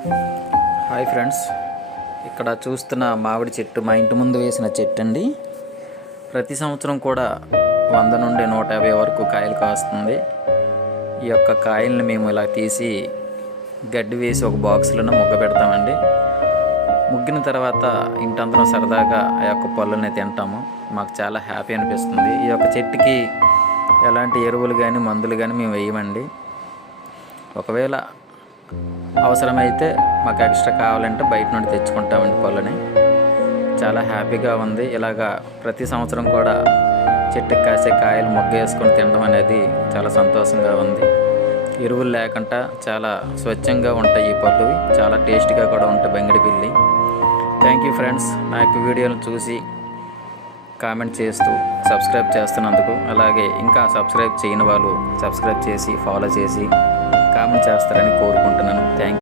Hi friends, ఇక్కడ చూస్తున్న మామిడి చెట్టు మా ఇంటి ముందు వేసిన చెట్టు అండి. ప్రతి సంవత్సరం కూడా 100 నుండి 150 వరకు కాయలు కాస్తుంది. ఈ యొక్క కాయల్ని మేము ఇలా తీసి గడ్డి వేసి ఒక బాక్స్లోనే ముగ్గ పెడతామండి. ముగ్గిన తర్వాత ఇంటంతరం సరదాగా ఆ యొక్క పళ్ళని తింటాము. మాకు చాలా హ్యాపీ అనిపిస్తుంది. ఈ యొక్క చెట్టుకి ఎలాంటి ఎరువులు కానీ మందులు కానీ మేము వేయమండి. ఒకవేళ అవసరమైతే మాకు ఎక్స్ట్రా కావాలంటే బయట నుండి తెచ్చుకుంటామండి పళ్ళని. చాలా హ్యాపీగా ఉంది. ఇలాగా ప్రతి సంవత్సరం కూడా చెట్టుకి కాసే కాయలు మొగ్గ వేసుకొని తినడం అనేది చాలా సంతోషంగా ఉంది. ఎరువులు లేకుండా చాలా స్వచ్ఛంగా ఉంటాయి ఈ పళ్ళు. చాలా టేస్ట్గా కూడా ఉంటాయి బంగిడి పిల్లి. థ్యాంక్ యూ ఫ్రెండ్స్, నా యొక్క వీడియోలను చూసి కామెంట్ చేస్తూ సబ్స్క్రైబ్ చేస్తున్నందుకు. అలాగే ఇంకా సబ్స్క్రైబ్ చేయని వాళ్ళు సబ్స్క్రైబ్ చేసి ఫాలో చేసి కామెంట్ చేస్తారని కోరుకుంటున్నాను. Thank you.